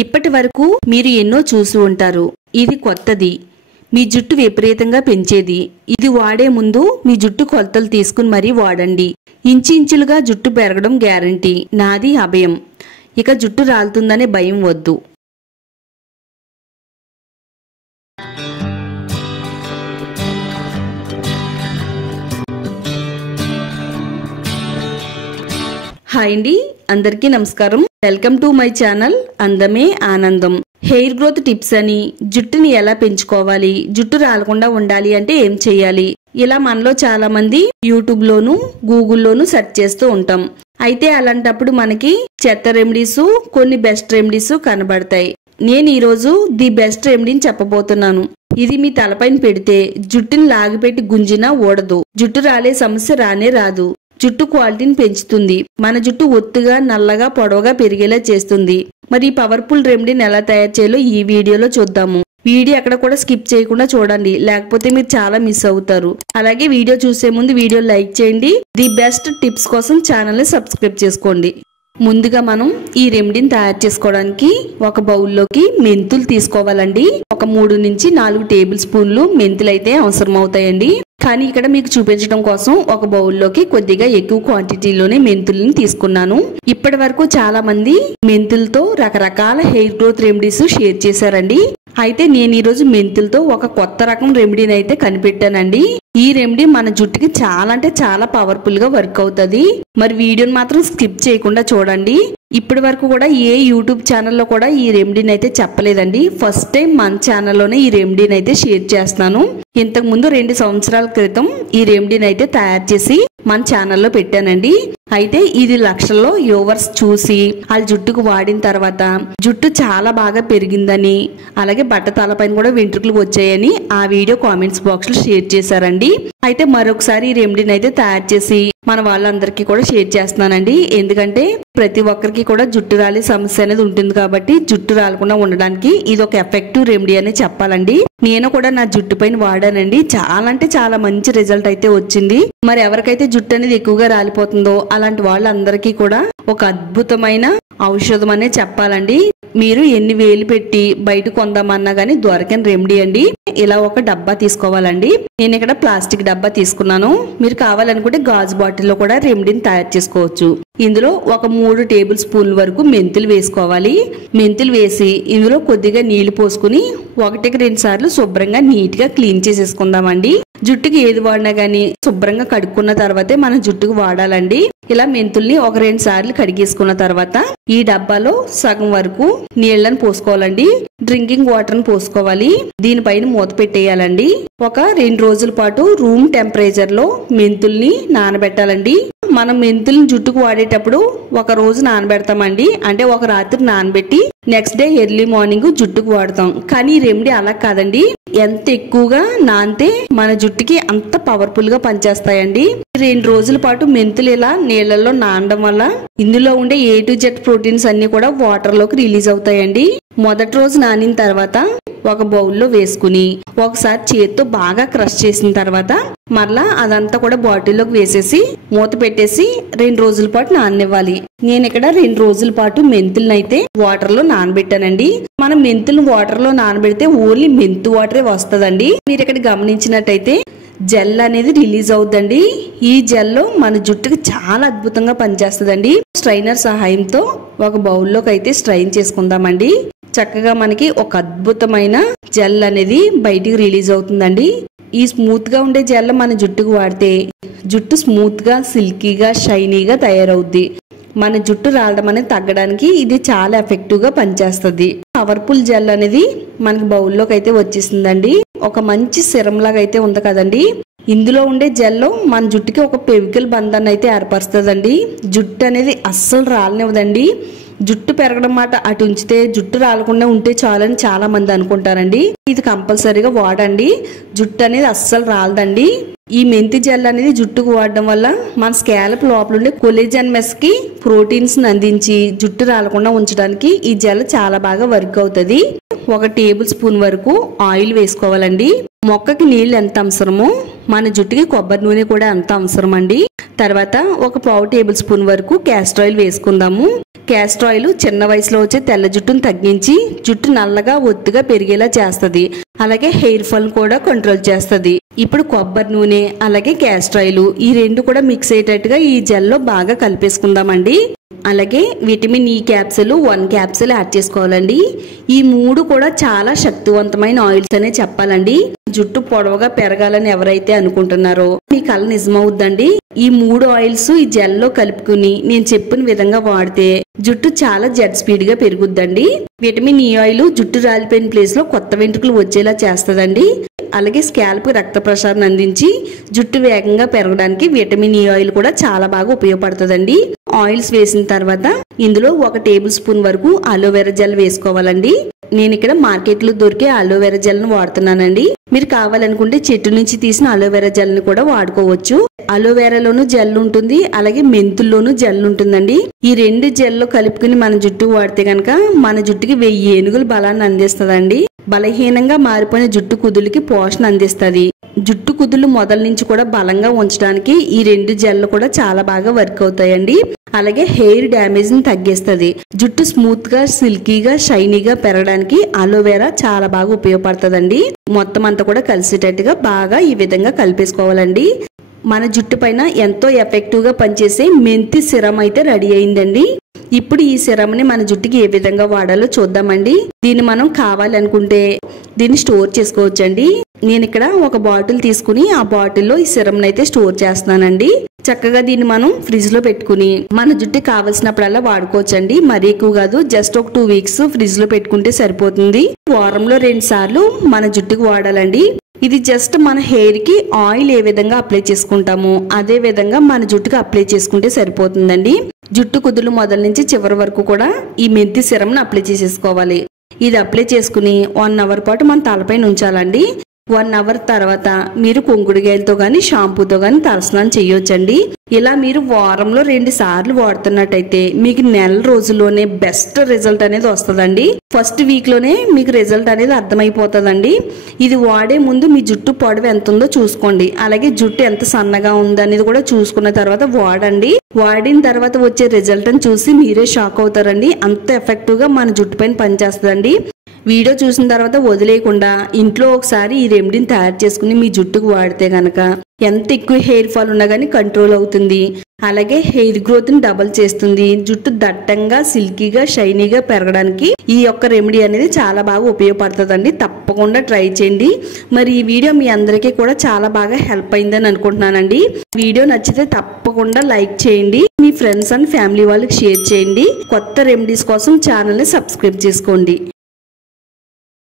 ఇప్పటి వరకు మీరు ఎన్నో చూసి ఉంటారు. ఇది కొత్తది. మీ జుట్టు విపరీతంగా పెంచేది. ఇది వాడే ముందు మీ జుట్టు కొలతలు తీసుకుని మరీ వాడండి. ఇంచులుగా జుట్టు పెరగడం గ్యారంటీ. నాది అభయం. ఇక జుట్టు రాలుతుందనే భయం వద్దు. హాయ్ అండి, అందరికీ నమస్కారం. వెల్కమ్ టు మై ఛానల్ అందమే ఆనందం. హెయిర్ గ్రోత్ టిప్స్ అని, జుట్టుని ఎలా పెంచుకోవాలి, జుట్టు రాలకుండా ఉండాలి అంటే ఏం చేయాలి, ఇలా మనలో చాలా మంది యూట్యూబ్ లోను గూగుల్లోను సెర్చ్ చేస్తూ ఉంటాం. అయితే అలాంటప్పుడు మనకి చెత్త రెమెడీస్, కొన్ని బెస్ట్ రెమెడీస్ కనబడతాయి. నేను ఈరోజు ది బెస్ట్ రెమెడీని చెప్పబోతున్నాను. ఇది మీ తలపైన పెడితే జుట్టుని లాగిపెట్టి గుంజినా ఓడదు. జుట్టు రాలే సమస్య రానే రాదు. జుట్టు క్వాలిటీని పెంచుతుంది. మన జుట్టు ఒత్తుగా, నల్లగా, పొడవుగా పెరిగేలా చేస్తుంది. మరి ఈ పవర్ఫుల్ రెమెడీని ఎలా తయారు చేయాలో ఈ వీడియోలో చూద్దాము. వీడియో ఎక్కడ కూడా స్కిప్ చేయకుండా చూడండి, లేకపోతే మీరు చాలా మిస్ అవుతారు. అలాగే వీడియో చూసే ముందు వీడియో లైక్ చేయండి. ది బెస్ట్ టిప్స్ కోసం ఛానల్ ని సబ్స్క్రైబ్ చేసుకోండి. ముందుగా మనం ఈ రెమెడీని తయారు చేసుకోవడానికి ఒక బౌల్లోకి మెంతులు తీసుకోవాలండి. ఒక 3 నుంచి 4 టేబుల్ స్పూన్లు మెంతులు అయితే అవసరం అవుతాయండి. కానీ ఇక్కడ మీకు చూపించడం కోసం ఒక బౌల్లోకి కొద్దిగా ఎక్కువ క్వాంటిటీలోనే మెంతుల్ని తీసుకున్నాను. ఇప్పటి వరకు చాలా మంది మెంతులతో రకరకాల హెయిర్ గ్రోత్ రెమెడీస్ షేర్ చేశారండి. అయితే నేను ఈరోజు మెంతులతో ఒక కొత్త రకం రెమెడీని అయితే కనిపెట్టానండి. ఈ రెమెడీ మన జుట్టుకి చాలా అంటే చాలా పవర్ఫుల్ గా వర్క్ అవుతుంది. మరి వీడియోని మాత్రం స్కిప్ చేయకుండా చూడండి. ఇప్పటి వరకు కూడా ఏ యూట్యూబ్ ఛానల్లో కూడా ఈ రెమెడీని అయితే చెప్పలేదండి. ఫస్ట్ టైం మన ఛానల్లోనే ఈ రెమెడీని అయితే షేర్ చేస్తున్నాను. ఇంతకు ముందు 2 సంవత్సరాల క్రితం ఈ రెమెడీని అయితే తయారు చేసి మన ఛానల్లో పెట్టానండి. అయితే ఇది లక్షల్లో వ్యూవర్స్ చూసి వాళ్ళ జుట్టుకు వాడిన తర్వాత జుట్టు చాలా బాగా పెరిగిందని, అలాగే బట్ట తలపైన కూడా వెంట్రుకలు వచ్చాయని ఆ వీడియో కామెంట్స్ బాక్స్ లో షేర్ చేశారండి. అయితే మరొకసారి ఈ రెమెడీని అయితే తయారు చేసి మన వాళ్ళందరికీ కూడా షేర్ చేస్తున్నానండి. ఎందుకంటే ప్రతి ఒక్కరికి కూడా జుట్టు రాలే సమస్య అనేది ఉంటుంది కాబట్టి జుట్టు రాలకుండా ఉండడానికి ఇది ఒక ఎఫెక్టివ్ రెమెడీ అని చెప్పాలండి. నేను కూడా నా జుట్టు పైన వాడానండి. చాలా అంటే చాలా మంచి రిజల్ట్ అయితే వచ్చింది. మరి ఎవరికైతే జుట్టు అనేది ఎక్కువగా రాలిపోతుందో అలాంటి వాళ్ళందరికీ కూడా ఒక అద్భుతమైన ఔషధం అనే చెప్పాలండి. మీరు ఎన్ని వేలు పెట్టి బయట కొందామన్నా గానీ దొరకని రెమెడీ అండి. ఇలా ఒక డబ్బా తీసుకోవాలండి. నేను ఇక్కడ ప్లాస్టిక్ డబ్బా తీసుకున్నాను. మీరు కావాలనుకుంటే గాజు బాటిల్లో కూడా రెమెడీని తయారు చేసుకోవచ్చు. ఇందులో ఒక 3 టేబుల్ స్పూన్ల వరకు మెంతులు వేసుకోవాలి. మెంతులు వేసి ఇందులో కొద్దిగా నీళ్లు పోసుకుని 1కి 2 సార్లు శుభ్రంగా నీట్ గా క్లీన్ చేసేసుకుందామండి. జుట్టుకి ఏది వాడినా గానీ శుభ్రంగా కడుక్కున్న తర్వాతే మన జుట్టుకు వాడాలండి. ఇలా మెంతుల్ని 1-2 సార్లు కడిగేసుకున్న తర్వాత ఈ డబ్బాలో సగం వరకు నీళ్లను పోసుకోవాలండి. డ్రింకింగ్ వాటర్ ని పోసుకోవాలి. దీనిపైన మూత పెట్టేయాలండి. ఒక 2 రోజుల పాటు రూమ్ టెంపరేచర్ లో మెంతుల్ని నానబెట్టాలండి. మనం మెంతుల్ని జుట్టుకు వాడేటప్పుడు ఒక రోజు నానబెడతామండి. అంటే ఒక రాత్రి నానబెట్టి నెక్స్ట్ డే ఎర్లీ మార్నింగ్ జుట్టుకు వాడతాం. కానీ ఈ రెమెడీ అలా కాదండి. ఎంత ఎక్కువగా నానితే మన జుట్టుకి అంత పవర్ఫుల్ గా పనిచేస్తాయండి. 2 రోజుల పాటు మెంతులు ఇలా నీళ్లలో నానడం వల్ల ఇందులో ఉండే A to Z ప్రోటీన్స్ అన్ని కూడా వాటర్ లోకి రిలీజ్ అవుతాయండి. మొదటి రోజు నానిన తర్వాత ఒక బౌల్లో వేసుకుని ఒకసారి చేత్తో బాగా క్రష్ చేసిన తర్వాత మరలా అదంతా కూడా బాటిల్లోకి వేసేసి మూత పెట్టేసి 2 రోజుల పాటు నాననివ్వాలి. నేను ఇక్కడ 2 రోజుల పాటు మెంతులను అయితే వాటర్ లో నానబెట్టానండి. మనం మెంతులు వాటర్ లో నానబెడితే ఓన్లీ మెంతు వాటరే వస్తుందండి. మీరు ఇక్కడ గమనించినట్టయితే జెల్ అనేది రిలీజ్ అవుతుందండి. ఈ జెల్ మన జుట్టుకి చాలా అద్భుతంగా పనిచేస్తుందండి. స్ట్రైనర్ సహాయంతో ఒక బౌల్లోకి అయితే స్ట్రైన్ చేసుకుందామండి. చక్కగా మనకి ఒక అద్భుతమైన జెల్ అనేది బయటికి రిలీజ్ అవుతుందండి. ఈ స్మూత్ గా ఉండే జెల్ మన జుట్టుకు వాడితే జుట్టు స్మూత్ గా, సిల్కీగా, షైనీగా తయారవుద్ది. మన జుట్టు రాలడం అనేది తగ్గడానికి ఇది చాలా ఎఫెక్టివ్ గా పనిచేస్తుంది. పవర్ఫుల్ జెల్ అనేది మనకి బౌల్లోకి అయితే వచ్చేసిందండి. ఒక మంచి సిరం లాగా అయితే ఉంది కదండి. ఇందులో ఉండే జెల్లో మన జుట్టుకి ఒక పెవికల్ బంధాన్ని అయితే ఏర్పరుస్తుందండి. జుట్టు అనేది అస్సలు రాలనివ్వదండి. జుట్టు పెరగడం మాట అటు ఉంచితే జుట్టు రాలకుండా ఉంటే చాలని చాలా మంది అనుకుంటారండి. ఇది కంపల్సరీగా వాడండి. జుట్టు అనేది అస్సలు రాలదండి. ఈ మెంతి జెల్ అనేది జుట్టుకు వాడడం వల్ల మన స్కాల్ప్ లోపల ఉండే కొలేజన్ మెస్ కి ప్రోటీన్స్ అందించి జుట్టు రాలకుండా ఉంచడానికి ఈ జెల్ చాలా బాగా వర్క్ అవుతుంది. 1 టేబుల్ స్పూన్ వరకు ఆయిల్ వేసుకోవాలండి. మొక్కకి నీళ్లు ఎంత అవసరమో మన జుట్టుకి కొబ్బరి నూనె కూడా అంత అవసరం అండి. తర్వాత ఒక పావు టేబుల్ స్పూన్ వరకు క్యాస్టర్ ఆయిల్ వేసుకుందాము. క్యాస్టర్ ఆయిల్ చిన్న వయసులో వచ్చే తెల్ల జుట్టును తగ్గించి జుట్టు నల్లగా ఒత్తుగా పెరిగేలా చేస్తుంది. అలాగే హెయిర్ ఫాల్ కూడా కంట్రోల్ చేస్తుంది. ఇప్పుడు కొబ్బరి నూనె అలాగే క్యాస్టర్ ఆయిల్ ఈ రెండు కూడా మిక్స్ అయ్యేటట్టుగా ఈ జెల్లో బాగా కలిపేసుకుందామండి. అలాగే vitamin E capsule 1 capsule add చేసుకోవాలండి. ఈ మూడు కూడా చాలా శక్తివంతమైన ఆయిల్స్ అనే చెప్పాలండి. జుట్టు పొడవుగా పెరగాలని ఎవరైతే అనుకుంటున్నారో మీ కళ నిజమవుద్దండి. ఈ 3 ఆయిల్స్ ఈ జెల్లో కలుపుకుని నేను చెప్పిన విధంగా వాడితే జుట్టు చాలా జెట్ స్పీడ్ గా పెరుగుద్దండి. విటమిన్ ఈ ఆయిల్ జుట్టు రాలిపోయిన ప్లేస్ లో కొత్త వెంట్రుకలు వచ్చేలా చేస్తదండి. అలాగే స్కాల్ప్ రక్త ప్రసరణ అందించి జుట్టు వేగంగా పెరగడానికి విటమిన్ ఈ ఆయిల్ కూడా చాలా బాగా ఉపయోగపడుతుందండి. ఆయిల్స్ వేసిన తర్వాత ఇందులో 1 టేబుల్ స్పూన్ వరకు అలోవెరా జెల్ వేసుకోవాలండి. నేను ఇక్కడ మార్కెట్ లో దొరికే అలోవెరా జెల్ ను వాడుతున్నానండి. మీరు కావాలనుకుంటే చెట్టు నుంచి తీసిన అలోవెరా జెల్ ను కూడా వాడుకోవచ్చు. అలోవెరాలోను జెల్ ఉంటుంది, అలాగే మెంతుల్లోను జెల్ ఉంటుందండి. ఈ 2 జెల్లో కలుపుకుని మన జుట్టు వాడితే గనక మన జుట్టుకి 1000 ఏనుగుల బలాన్ని అందిస్తదండి. బలహీనంగా మారిపోయిన జుట్టు కుదులకి పోషణ అందిస్తుంది. జుట్టు కుదులు మొదల నుంచి కూడా బలంగా ఉంచడానికి ఈ 2 జెల్లు కూడా చాలా బాగా వర్క్ అవుతాయండి. అలాగే హెయిర్ డ్యామేజ్ ని తగ్గిస్తుంది. జుట్టు స్మూత్ గా సిల్కీగా షైనీగా పెరగడానికి అలోవెరా చాలా బాగా ఉపయోగపడుతుందండి. మొత్తం అంతా కూడా కలిసేటట్టుగా బాగా ఈ విధంగా కలిపేసుకోవాలండి. మన జుట్టు పైన ఎంతో ఎఫెక్టివ్ గా పనిచేసే మెంతి సిరం అయితే రెడీ అయిందండి. ఇప్పుడు ఈ సిరమ్ ని మన జుట్టుకి ఏ విధంగా వాడాలో చూద్దామండి. దీన్ని మనం కావాలనుకుంటే దీన్ని స్టోర్ చేసుకోవచ్చండి. నేను ఇక్కడ ఒక బాటిల్ తీసుకుని ఆ బాటిల్లో ఈ సిరమ్ అయితే స్టోర్ చేస్తున్నానండి. చక్కగా దీన్ని మనం ఫ్రిడ్జ్ లో పెట్టుకుని మన జుట్టుకి కావలసినప్పుడల్లా వాడుకోవచ్చండి. మరీ ఎక్కువ కాదు, జస్ట్ ఒక 2 వీక్స్ ఫ్రిడ్జ్ లో పెట్టుకుంటే సరిపోతుంది. వారంలో 2 సార్లు మన జుట్టుకి వాడాలండి. ఇది జస్ట్ మన హెయిర్ కి ఆయిల్ ఏ విధంగా అప్లై చేసుకుంటామో అదే విధంగా మన జుట్టుకి అప్లై చేసుకుంటే సరిపోతుందండి. జుట్టు కుదులు మొదల నుంచి చివరి వరకు కూడా ఈ మెంతి సిరమ్ ను అప్లై చేసేసుకోవాలి. ఇది అప్లై చేసుకుని 1 అవర్ పాటు మన తలపైన ఉంచాలండి. 1 అవర్ తర్వాత మీరు కుంకుడుగాయలతో గాని షాంపూతో గాని తలస్నానం చేయొచ్చండి. ఇలా మీరు వారంలో 2 సార్లు వాడుతున్నట్టయితే మీకు నెల రోజుల్లోనే బెస్ట్ రిజల్ట్ అనేది వస్తుందండి. ఫస్ట్ వీక్ లోనే మీకు రిజల్ట్ అనేది అర్థమైపోతుందండి. ఇది వాడే ముందు మీ జుట్టు పొడవు ఎంత ఉందో చూసుకోండి. అలాగే జుట్టు ఎంత సన్నగా ఉందనేది కూడా చూసుకున్న తర్వాత వాడండి. వాడిన తర్వాత వచ్చే రిజల్ట్ అని చూసి మీరే షాక్ అవుతారండి. అంత ఎఫెక్టివ్ గా మన జుట్టు పైన పనిచేస్తుందండి. వీడియో చూసిన తర్వాత వదిలేయకుండా ఇంట్లో ఒకసారి ఈ రెమెడీని తయారు చేసుకుని మీ జుట్టుకు వాడితే గనక ఎంత ఎక్కువ హెయిర్ ఫాల్ ఉన్నా కానీ కంట్రోల్ అవుతుంది. అలాగే హెయిర్ గ్రోత్ ని డబల్ చేస్తుంది. జుట్టు దట్టంగా సిల్కీగా షైనీగా పెరగడానికి ఈ యొక్క రెమెడీ అనేది చాలా బాగా ఉపయోగపడుతుందండి. తప్పకుండా ట్రై చేయండి. మరి ఈ వీడియో మీ అందరికీ కూడా చాలా బాగా హెల్ప్ అయిందని అనుకుంటున్నానండి. వీడియో నచ్చితే తప్పకుండా లైక్ చేయండి. మీ ఫ్రెండ్స్ అండ్ ఫ్యామిలీ వాళ్ళకి షేర్ చేయండి. కొత్త రెమెడీస్ కోసం ఛానల్ ని సబ్స్క్రైబ్ చేసుకోండి.